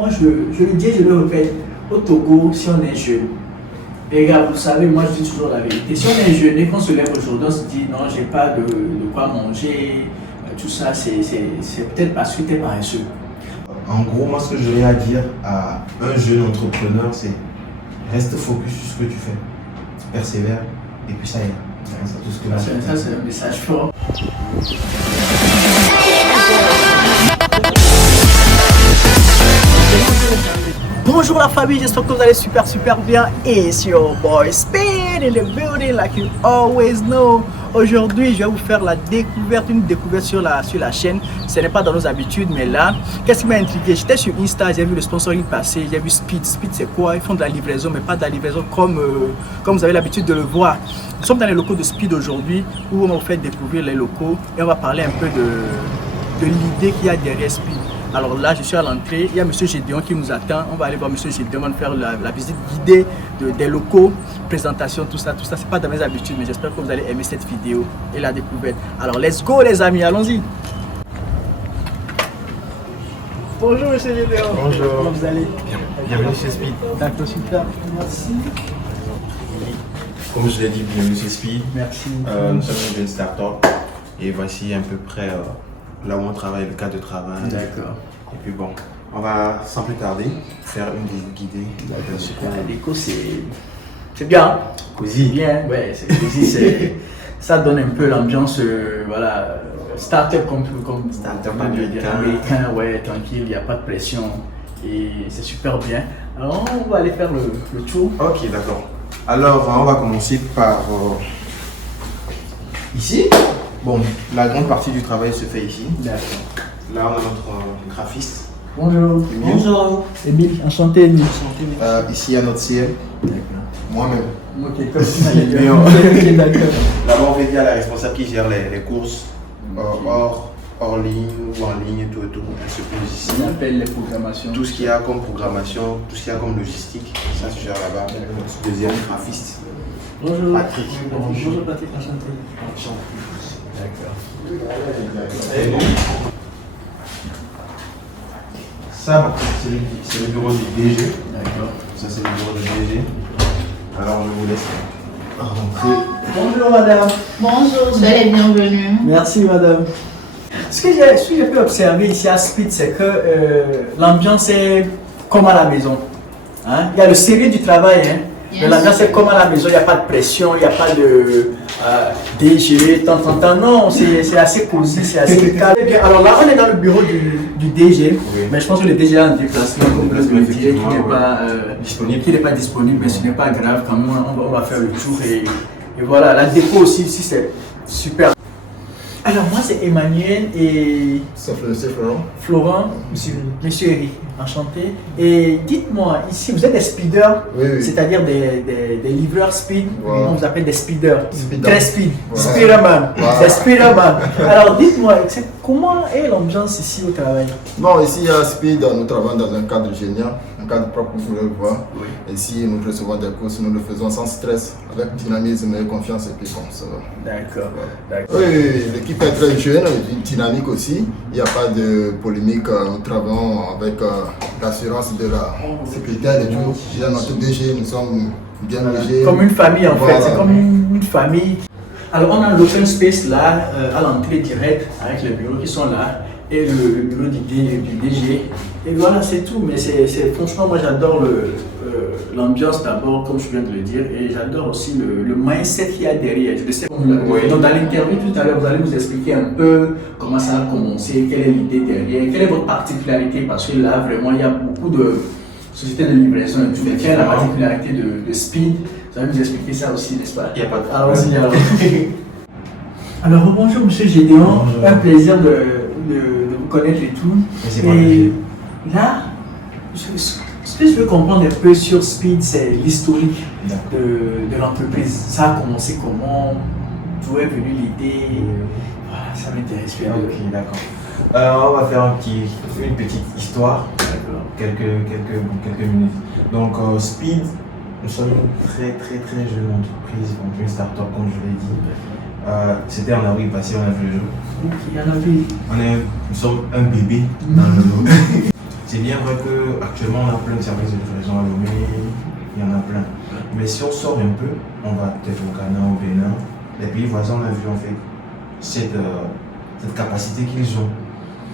moi je le dis, je le répète, au Togo, si on est jeune, et regarde, vous savez, moi je dis toujours la vérité. Si on est jeune et qu'on se lève aujourd'hui, on se dit non, j'ai pas de quoi manger, tout ça, c'est peut-être parce que tu es paresseux. En gros, moi, ce que j'aurais à dire à un jeune entrepreneur, c'est reste focus sur ce que tu fais, persévère, et puis ça ira. C'est tout ce que Ça, c'est un message fort. Bonjour la famille, j'espère que vous allez super bien. It's your boy Speed in the building like you always know. Aujourd'hui, je vais vous faire une découverte sur la chaîne. Ce n'est pas dans nos habitudes, mais là, qu'est-ce qui m'a intrigué? J'étais sur Insta, j'ai vu le sponsoring passer, j'ai vu Speed. Speed, c'est quoi? Ils font de la livraison, mais pas de la livraison comme vous avez l'habitude de le voir. Nous sommes dans les locaux de Speed aujourd'hui, où on va vous faire découvrir les locaux et on va parler un peu de l'idée qu'il y a derrière Speed. Alors là, je suis à l'entrée, il y a M. Gédéon qui nous attend. On va aller voir M. Gédéon, on va faire la visite guidée des locaux, présentation, tout ça. C'est pas dans mes habitudes, mais j'espère que vous allez aimer cette vidéo et la découverte. Alors, let's go les amis, allons-y. Bonjour M. Gédéon. Bonjour. Comment vous allez? Bienvenue chez Speed. D'accord, super. Merci. Comme je l'ai dit, bienvenue chez Speed. Merci. Nous sommes une start-up et voici à peu près là où on travaille, le cadre de travail. D'accord. Et puis bon, on va sans plus tarder faire une visite guidée. D'accord, super. L'écho, c'est bien. Cosy. C'est bien, ouais, c'est cosy. Ça donne un peu l'ambiance, voilà, start-up comme Start-up américain, ouais, tranquille, il n'y a pas de pression. Et c'est super bien. Alors, on va aller faire le tour. Ok, d'accord. Alors, on va commencer par ici. Bon, la grande partie du travail se fait ici. D'accord. Là, on a notre graphiste. Bonjour. Émile. Bonjour. Émile, enchanté Émile. Ici, il y a notre CM. D'accord. Moi-même. Ok, comme ça. Ok, d'accord. Là-bas, on fait dire à la responsable qui gère les courses hors ligne ou en ligne, tout. Elle se pose ici. On appelle les programmations. Tout ce qu'il y a comme programmation, tout ce qu'il y a comme logistique, ça se gère là-bas. Deuxième graphiste. Bonjour. Patrick. Bonjour Patrick, enchanté. D'accord. Ça, c'est le bureau du DG. D'accord. Ça, c'est le bureau du DG. Alors, je vous laisse rentrer. Bonjour madame. Bonjour, soyez les bienvenus. Merci madame. Ce que j'ai pu observer ici à Speed, c'est que l'ambiance est comme à la maison. Hein? Il y a le sérieux du travail, hein? Mais l'ambiance est comme à la maison, il n'y a pas de pression, il n'y a pas de DG, tant. Non, c'est assez cosy, c'est assez calme. Alors là, on est dans le bureau du DG, oui. Mais je pense que le DG a un déplacement, comme vous le disiez, qui n'est pas disponible, mais ce n'est pas grave, quand même, on va faire le tour. Et voilà, la déco aussi, ici, c'est super. Alors moi c'est Emmanuel et C'est Florent. Florent, Monsieur Eric, enchanté. Et dites-moi, ici vous êtes des speeders, Oui. C'est-à-dire des livreurs speed, Wow. on vous appelle des speeders, Speeder. très speed, Wow. Speederman, Wow. des Speederman. Alors dites-moi, comment est l'ambiance ici au travail? Bon, ici à Speed, nous travaillons dans un cadre génial, un cadre propre, vous pouvez le voir. Oui. Ici, nous recevons des courses, nous le faisons sans stress, avec dynamisme et confiance, et puis bon, ça va. D'accord, Oui, d'accord. l'équipe est très jeune, dynamique aussi. Il n'y a pas de polémique. Nous travaillons avec l'assurance de la sécurité et tout. Il y a notre DG, nous sommes bien logés. Comme une famille en fait, Voilà. c'est comme une famille. Alors on a l'open space là, à l'entrée directe, avec les bureaux qui sont là, et le bureau du DG. Et voilà, c'est tout. Mais franchement, moi j'adore l'ambiance d'abord, comme je viens de le dire, et j'adore aussi le mindset qu'il y a derrière. Je le sais, donc dans l'interview tout à l'heure, vous allez nous expliquer un peu comment ça a commencé, quelle est l'idée derrière, quelle est votre particularité, parce que là vraiment il y a beaucoup de sociétés de livraison et tout. Quelle est la particularité de Speed? Vous allez nous expliquer ça aussi, n'est-ce pas? Il n'y a pas de Allons-y alors. Alors bonjour Monsieur Gédéon, Bonjour. un plaisir de vous connaître et tout. Merci Et là, ce que je veux comprendre un peu sur Speed, c'est l'historique de l'entreprise. Ça a commencé comment? D'où est venue l'idée? Voilà, ça m'intéresse bien. Ok, d'accord. On va faire une petite histoire, quelques minutes. Donc, Speed, nous sommes une très jeune entreprise, donc une start-up comme je l'ai dit. C'était en avril passé, on a vu le jour. Ok, en avril. Nous sommes un bébé dans le lot. C'est bien vrai qu'actuellement on a plein de services de livraison à Lomé, il y en a plein. Mais si on sort un peu, on va peut-être au Ghana, au Bénin, les pays voisins, on a vu en fait cette capacité qu'ils ont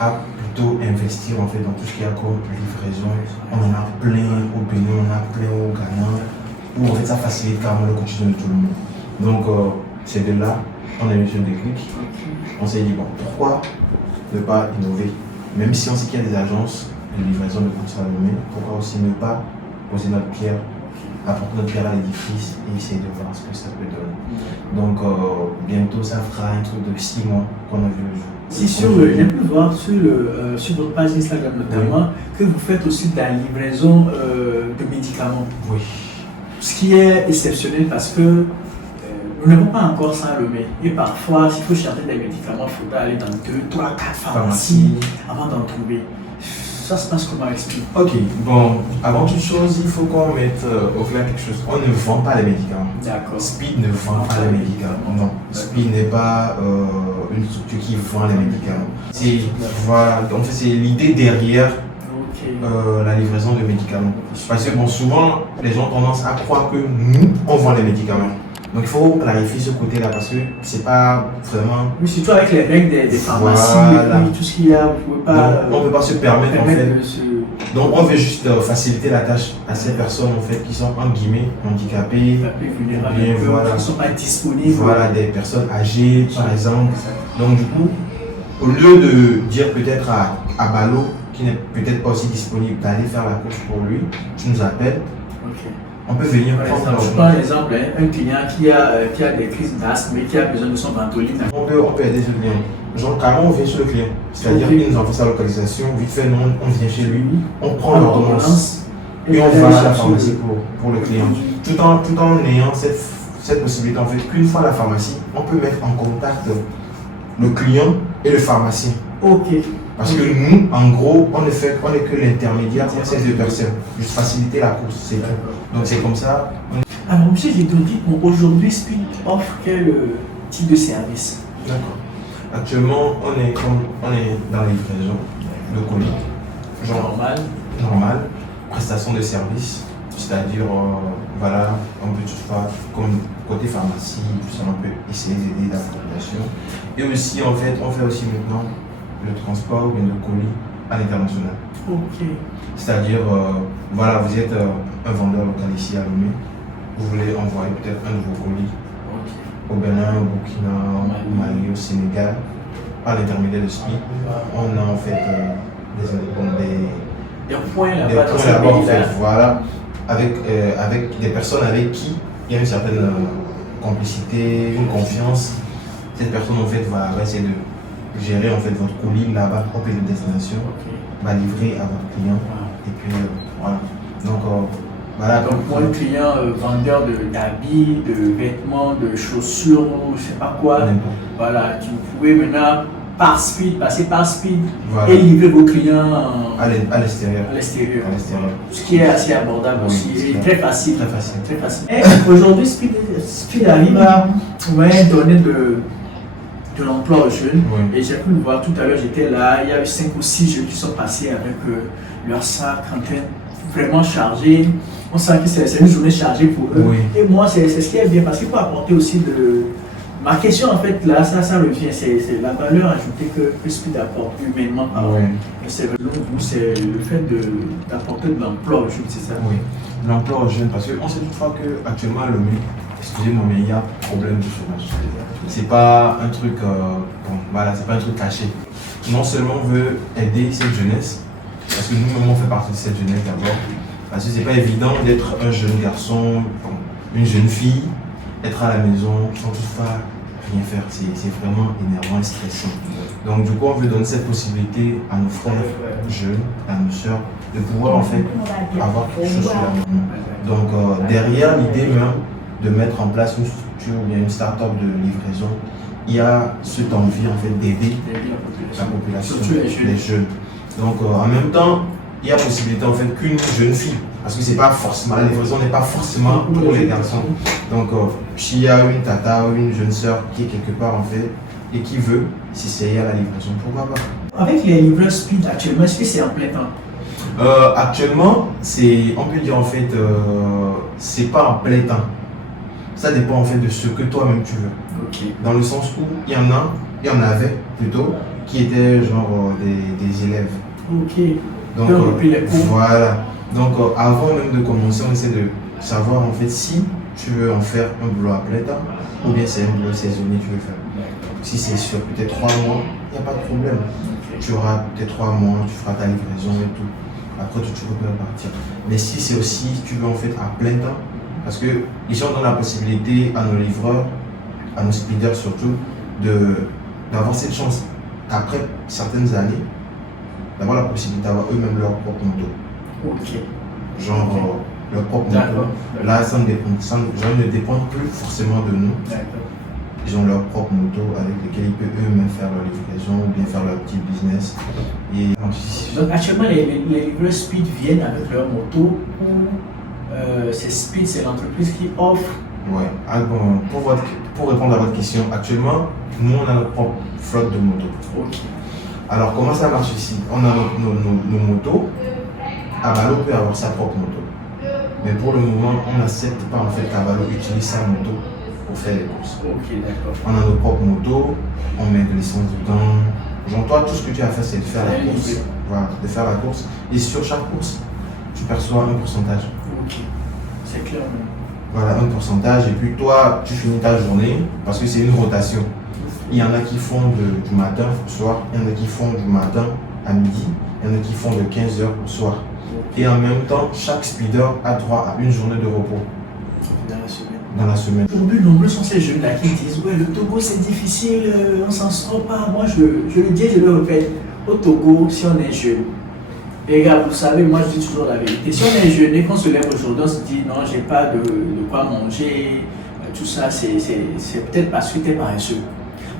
à plutôt investir en fait dans tout ce qu'il y a comme livraison. On en a plein au Bénin, on en a plein au Ghana, où en fait ça facilite carrément le quotidien de tout le monde. Donc c'est de là qu'on a eu ce déclic. On s'est dit bon, pourquoi ne pas innover? Même si on sait qu'il y a des agences de livraison de courses à Lomé, pourquoi aussi ne pas poser notre pierre, apporter notre pierre à l'édifice et essayer de voir ce que ça peut donner. Donc bientôt ça fera un truc de 6 mois qu'on a vu le jour. Si j'ai pu voir sur votre page Instagram notamment que vous faites aussi de la livraison de médicaments. Oui. Ce qui est exceptionnel parce que nous n'avons pas encore ça à Lomé. Et parfois, s'il faut chercher des médicaments, il faudra aller dans 2, 3, 4 pharmacies avant d'en trouver. Ça se passe comment expliquer? Ok, bon, avant toute chose, il faut qu'on mette au clair quelque chose. On ne vend pas les médicaments. D'accord. Speed ne vend pas les médicaments. Non, Speed n'est pas une structure qui vend les médicaments. Voilà, donc c'est l'idée derrière la livraison de médicaments. Parce que bon, souvent, les gens ont tendance à croire que nous, on vend les médicaments. Donc il faut clarifier ce côté-là parce que c'est pas vraiment. Oui, surtout avec les règles des pharmacies, voilà. Et tout ce qu'il y a, vous pouvez pas. Donc, on ne peut pas se permettre en fait. Donc on veut juste faciliter la tâche à ces personnes en fait qui sont en guillemets handicapées, vulnérables, voilà, qui ne sont pas disponibles. Voilà, des personnes âgées par exemple. Donc du coup, au lieu de dire peut-être à Balo, qui n'est peut-être pas aussi disponible, d'aller faire la course pour lui, tu nous appelles. On peut venir prendre. Je prends l'exemple, un client qui a des crises d'asthme et qui a besoin de son ventoline. On peut aider ce client. Genre, carrément, on vient sur le client. C'est-à-dire qu'il nous envoie sa localisation, vite fait, nous, on vient chez lui, on prend l'ordonnance et on va à la pharmacie pour le client. Tout en ayant cette possibilité, en fait, qu'une fois à la pharmacie, on peut mettre en contact le client et le pharmacien. Ok. Parce que nous, en gros, on est que l'intermédiaire entre ces deux personnes. Juste faciliter la course, c'est tout. Donc c'est comme ça. Alors, monsieur Gédondic, aujourd'hui, Speed offre quel type de service? D'accord. Actuellement, on est dans les livraisons de colis. Genre normal. Prestation de service. C'est-à-dire, voilà, on peut toutefois, comme côté pharmacie, tout ça, on peut essayer d'aider la population. Et aussi, en fait, on fait aussi maintenant le transport ou bien de colis à l'international. Ok. C'est-à-dire, voilà, vous êtes un vendeur local ici à Lomé, vous voulez envoyer peut-être un nouveau colis au Bénin, au Burkina, au Mali, au Sénégal, par l'intermédiaire de Speed. On a en fait des points là-bas en fait, voilà, avec des personnes avec qui il y a une certaine complicité, une confiance. Cette personne en fait va essayer de gérer en fait votre colis là-bas au pays de destination, va livrer à votre client et puis voilà. Donc voilà. Donc pour un client vendeur d'habits, de vêtements, de chaussures, je sais pas quoi, voilà, vous pouvez maintenant passer par Speed et livrer vos clients à l'extérieur. Ce qui est assez abordable aussi, et très facile. Très facile. Aujourd'hui, Speed arrive à donner de l'emploi aux jeunes. Oui. Et j'ai pu le voir tout à l'heure, j'étais là, il y a eu 5 ou 6 jeunes qui sont passés avec leur sac en train vraiment chargé. On sent que c'est une journée chargée pour eux. Oui. Et moi, c'est ce qui est bien parce qu'il faut apporter aussi de. Ma question en fait là, ça revient, c'est la valeur ajoutée que Speed apporte humainement parlant. Oui. C'est le fait d'apporter de l'emploi aux jeunes, c'est ça? Oui, l'emploi aux jeunes, parce qu'on sait toutefois qu'actuellement à Lomé, excusez-moi, mais il y a problème de chômage. C'est pas un truc, c'est pas un truc caché. Non seulement on veut aider cette jeunesse, parce que nous-mêmes on fait partie de cette jeunesse d'abord, parce que c'est pas évident d'être un jeune garçon, une jeune fille, être à la maison sans toutefois rien faire. C'est vraiment énervant et stressant. Donc du coup on veut donner cette possibilité à nos frères jeunes, à nos soeurs, de pouvoir en fait avoir quelque chose sur la main. Donc derrière l'idée même de mettre en place une structure ou bien une start-up de livraison, il y a cette envie en fait d'aider la population, les jeunes. Donc en même temps, il y a possibilité en fait qu'une jeune fille, parce que c'est pas forcément, la livraison n'est pas forcément pour les garçons. Donc s'il y a une tata ou une jeune sœur qui est quelque part en fait et qui veut s'essayer à la livraison, pourquoi pas? Avec les livreurs Speed actuellement, est-ce que c'est en plein temps? Actuellement, on peut dire en fait, c'est pas en plein temps. Ça dépend en fait de ce que toi-même tu veux. Ok. Dans le sens où il y en avait plutôt, qui étaient genre des élèves. Ok. Donc, Puis on replie les cours. voilà. Donc, avant même de commencer, on essaie de savoir en fait si tu veux en faire un boulot à plein temps ou bien c'est un boulot saisonnier que tu veux faire. Si c'est sur peut-être 3 mois, il n'y a pas de problème. Tu auras peut-être 3 mois, tu feras ta livraison et tout. Après, tu peux partir. Mais si c'est aussi, tu veux en fait à plein temps, parce que ici on donne la possibilité à nos livreurs, à nos speeders surtout, d'avoir cette chance après certaines années, d'avoir la possibilité d'avoir eux-mêmes leur propre moto. Ok. Genre leur propre moto. D'accord. Là, ça ne dépend plus forcément de nous. D'accord. Ils ont leur propre moto avec lesquelles ils peuvent eux-mêmes faire leur livraison ou bien faire leur petit business. Et Donc actuellement, les livreurs Speed viennent avec leur moto ou c'est Speed, c'est l'entreprise qui offre. ouais. Ah, bon, pour répondre à votre question, actuellement, nous on a notre propre flotte de motos. Ok. Alors comment ça marche ici? On a nos motos. Avalo peut avoir sa propre moto. Mais pour le moment, on n'accepte pas en fait qu'Avalo utilise sa moto pour faire les courses. Ok, d'accord. On a nos propres motos, on met de l'essence dedans. Genre toi, tout ce que tu as fait, c'est de faire la Ouais, course. oui. Voilà, de faire la course. Et sur chaque course, tu perçois un pourcentage. Ok. C'est clair. Voilà, un pourcentage. Et puis toi, tu finis ta journée parce que c'est une rotation. Il y en a qui font du matin au soir, il y en a qui font du matin à midi, il y en a qui font de 15h au soir. Et en même temps, chaque speeder a droit à une journée de repos Dans la semaine. dans la semaine. Aujourd'hui, nombreux sont ces jeunes-là qui disent ouais, le Togo c'est difficile, on s'en sort pas. Moi je le dis, je le répète, au Togo, si on est jeune, les gars, vous savez, moi je dis toujours la vérité. Si on est jeune et qu'on se lève aujourd'hui, on se dit non, j'ai pas de quoi manger, tout ça, c'est peut-être parce que tu es paresseux.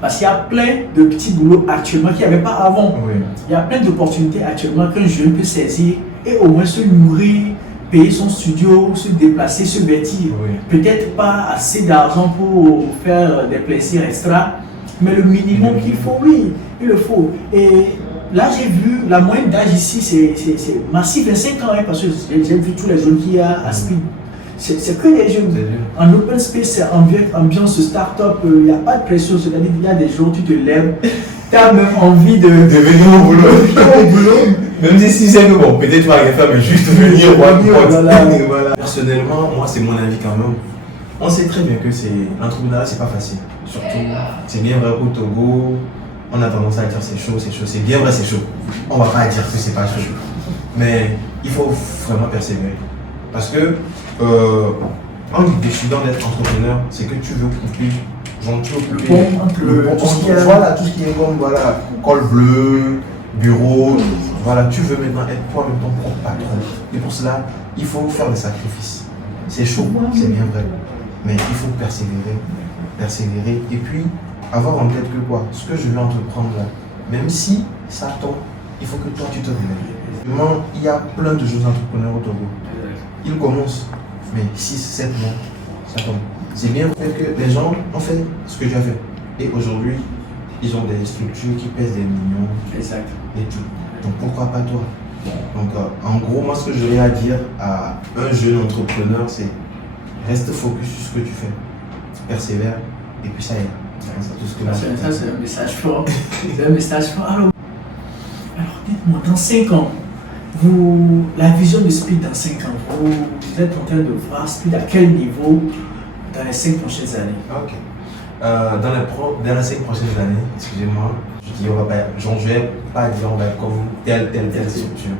Parce qu'il y a plein de petits boulots actuellement qu'il n'y avait pas avant. Oui. Il y a plein d'opportunités actuellement qu'un jeune peut saisir et au moins se nourrir, payer son studio, se déplacer, se vêtir. Oui. Peut-être pas assez d'argent pour faire des plaisirs extra, mais le minimum qu'il faut, oui, il le faut. Et là, j'ai vu la moyenne d'âge ici, c'est massif, 25 ans, hein, parce que j'ai vu tous les jeunes qu'il y a à Speed. C'est que les jeunes. En open space, c'est ambiance start-up, il n'y a pas de pression, c'est-à-dire qu'il y a des jours où tu te lèves, tu as même envie de venir au boulot. au boulot. Même si c'est que bon, peut-être tu vas rien faire, mais juste venir voir. Voilà. Personnellement, moi c'est mon avis quand même. On sait très bien que l'entrepreneuriat c'est pas facile. Surtout, c'est bien vrai qu'au Togo, on a tendance à dire c'est chaud, c'est chaud. C'est bien vrai, c'est chaud. On va pas dire que c'est pas chaud. Mais il faut vraiment persévérer. Parce que en décidant d'être entrepreneur, c'est que tu veux couper, genre tu veux couper tout ce qui est, voilà, tout ce qui est comme voilà, col bleu, bureau, voilà, tu veux maintenant être toi-même ton propre patron. Et pour cela, il faut faire des sacrifices. C'est chaud, c'est bien vrai, mais il faut persévérer et puis avoir en tête que quoi, ce que je vais entreprendre là, même si ça tombe, il faut que toi tu te réveilles. Vraiment, il y a plein de jeunes entrepreneurs au Togo. Ils commencent, mais 6-7 mois, ça tombe. C'est bien fait que les gens ont fait ce que tu as fait. Et aujourd'hui, ils ont des structures qui pèsent des millions. Exact. Et tout. Donc pourquoi pas toi? Donc en gros, moi ce que j'aurais à dire à un jeune entrepreneur, c'est reste focus sur ce que tu fais. Persévère et puis ça ira. C'est tout ce que Ça, c'est un message fort. C'est un message fort. Alors dites-moi, dans 5 ans, la vision de Speed dans 5 ans, vous êtes en train de voir Speed à quel niveau dans les 5 prochaines années? Ok. Dans les 5 prochaines années, excusez-moi, je ne vais pas dire on va être comme telle structure.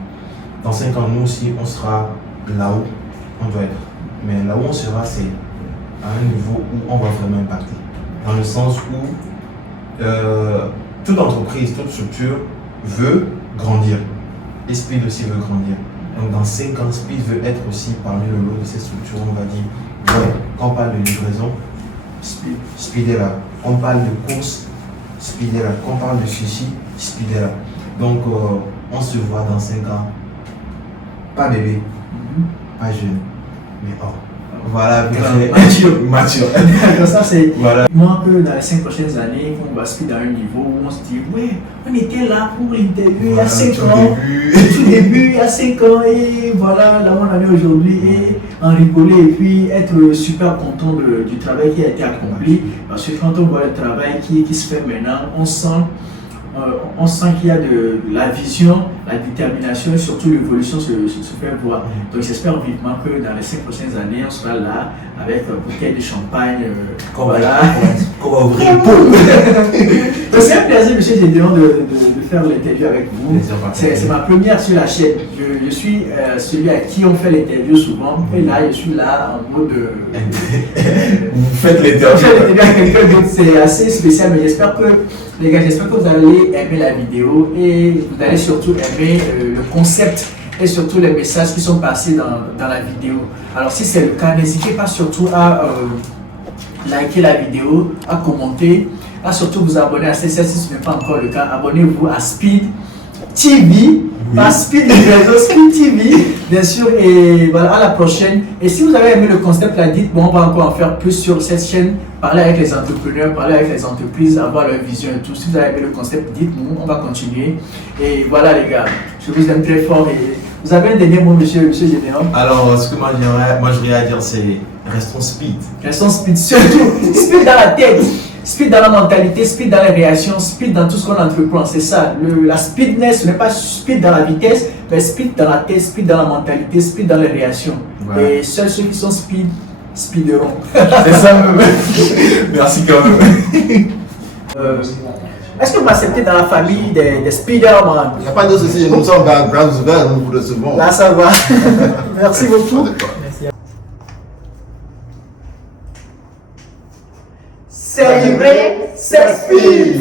Dans 5 ans, nous aussi, on sera là où on doit être. Mais là où on sera, c'est à un niveau où on va vraiment impacter. Dans le sens où toute entreprise, toute structure veut grandir. Et Speed aussi veut grandir. Donc dans 5 ans, Speed veut être aussi parmi le lot de ces structures. On va dire, ouais, quand on parle de livraison, Speed est là. On parle de course, Speed est là. Quand on parle de sushi, Speed est là. Donc on se voit dans 5 ans. Pas bébé, pas jeune, mais oh. Voilà, mature. mature. Donc ça c'est Voilà. moi que dans les 5 prochaines années, on va se à un niveau où on se dit ouais, on était là pour l'interview il y a 5 ans, tout début il y a 5 ans et voilà là où on en est aujourd'hui et en rigoler et puis être super content du travail qui a été accompli parce que quand on voit le travail qui se fait maintenant, on sent qu'il y a de la vision, la détermination et surtout l'évolution se fait voir. Donc j'espère vivement que dans les 5 prochaines années, on sera là avec une bouteille de champagne. Voilà. Qu'on va ouvrir le pot. Donc c'est un plaisir, M. Gédéon, de faire l'interview avec vous. C'est ma première sur la chaîne. Je suis celui à qui on fait l'interview souvent. Et là, je suis là en mode... Vous faites l'interview. À quelqu'un d'autre, c'est assez spécial, mais j'espère que les gars, j'espère que vous allez aimer la vidéo et vous allez surtout aimer le concept et surtout les messages qui sont passés dans la vidéo. Alors si c'est le cas, n'hésitez pas surtout à liker la vidéo, à commenter, à surtout vous abonner à CCS si ce n'est pas encore le cas. Abonnez-vous à Speed TV, pas Speed réseau, Speed TV, bien sûr, et voilà, à la prochaine. Et si vous avez aimé le concept, là, dites-moi, on va encore en faire plus sur cette chaîne, parler avec les entrepreneurs, parler avec les entreprises, avoir leur vision et tout. Si vous avez aimé le concept, dites-nous, on va continuer. Et voilà les gars, je vous aime très fort. Et vous avez un dernier mot, monsieur Général? Alors, ce que moi j'aurais à dire, c'est restons speed. Restons speed, surtout speed dans la tête. Speed dans la mentalité, speed dans les réactions, speed dans tout ce qu'on entreprend, c'est ça. La speedness, ce n'est pas speed dans la vitesse, mais speed dans la tête, speed dans la mentalité, speed dans les réactions. Ouais. Et seuls ceux qui sont speed, speederont. C'est ça même. Merci quand même. Est-ce que vous m'acceptez dans la famille des speederman? Il n'y a pas de souci, nous sommes dans Brownsville, nous vous recevons. Là ça va. Merci beaucoup. Célébrer, c'est speed.